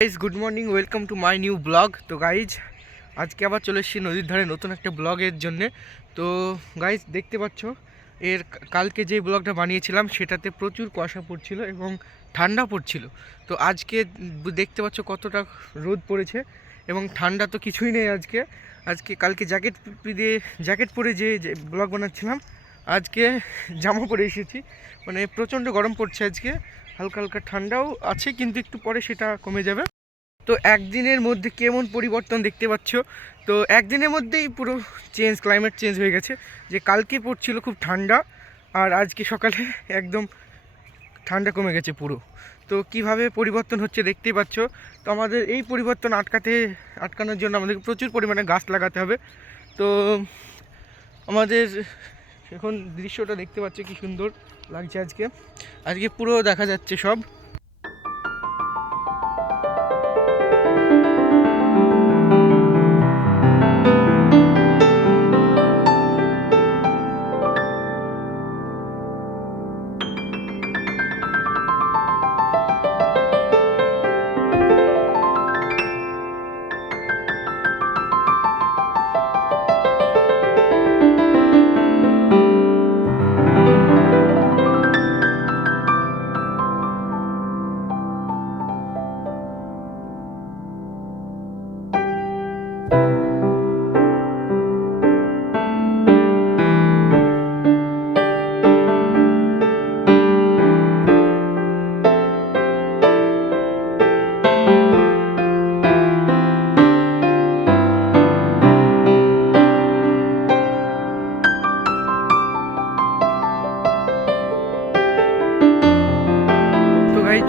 Guys good morning, welcome to my new blog. তো guys আজকে আবার চলে এসেছি নদীর ধারে নতুন একটা ব্লগের জন্যে। তো গাইজ দেখতে পাচ্ছ কালকে যে ব্লগটা বানিয়েছিলাম সেটাতে প্রচুর কুয়াশা পড়ছিল এবং ঠান্ডা পড়ছিল। তো আজকে দেখতে পাচ্ছ কতটা রোদ পড়েছে এবং ঠান্ডা তো কিছুই নেই আজকে। কালকে জ্যাকেট পরে যে ব্লগ বানাচ্ছিলাম, আজকে জামা পরে এসেছি। মানে প্রচণ্ড গরম পড়ছে আজকে, হালকা হালকা ঠান্ডাও আছে কিন্তু একটু পরে সেটা কমে যাবে। তো একদিনের মধ্যে কেমন পরিবর্তন দেখতে পাচ্ছ। তো একদিনের মধ্যেই পুরো ক্লাইমেট চেঞ্জ হয়ে গেছে। যে কালকে পড়ছিল খুব ঠান্ডা, আর আজকে সকালে একদম ঠান্ডা কমে গেছে পুরো। তো কিভাবে পরিবর্তন হচ্ছে দেখতেই পাচ্ছ। তো আমাদের এই পরিবর্তন আটকানোর জন্য আমাদেরকে প্রচুর পরিমাণে গাছ লাগাতে হবে। তো আমাদের এখন দৃশ্যটা দেখতে পাচ্ছ কি সুন্দর লাগছে। আজকে পুরো দেখা যাচ্ছে সব।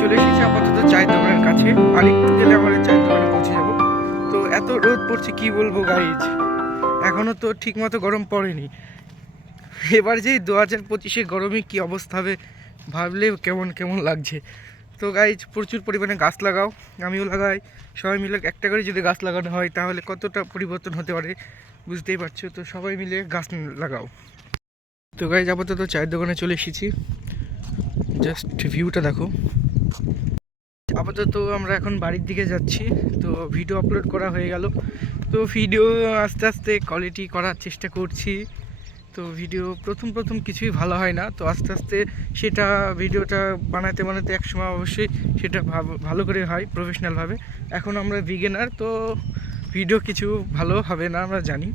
চলে এসেছি আপাতত চায়ের দোকানের কাছে, আর একটু গেলে আমার চায়ের দোকানে পৌঁছে যাব। তো এত রোদ পড়ছে কি বলবো গাইজ, এখনও তো ঠিক মতো গরম পড়েনি। এবার যে 2025-এ গরমে কি অবস্থা হবে ভাবলে কেমন কেমন লাগছে। তো গাইজ প্রচুর পরিমাণে গাছ লাগাও, আমিও লাগাই। সবাই মিলে একটা করে যদি গাছ লাগানো হয় তাহলে কতটা পরিবর্তন হতে পারে বুঝতেই পারছো। তো সবাই মিলে গাছ লাগাও। তো গাইজ আপাতত চায়ের দোকানে চলে এসেছি, জাস্ট ভিউটা দেখো। আপাতত আমরা এখন বাড়ির দিকে যাচ্ছি। তো ভিডিও আপলোড করা হয়ে গেল। তো ভিডিও আস্তে আস্তে কোয়ালিটি করার চেষ্টা করছি। তো ভিডিও প্রথম কিছুই ভালো হয় না, তো আস্তে আস্তে সেটা ভিডিওটা বানাতে একসময় অবশ্যই সেটা ভালো করে হয় প্রফেশনালভাবে। এখন আমরা বিগিনার, তো ভিডিও কিছু ভালো হবে না আমরা জানি।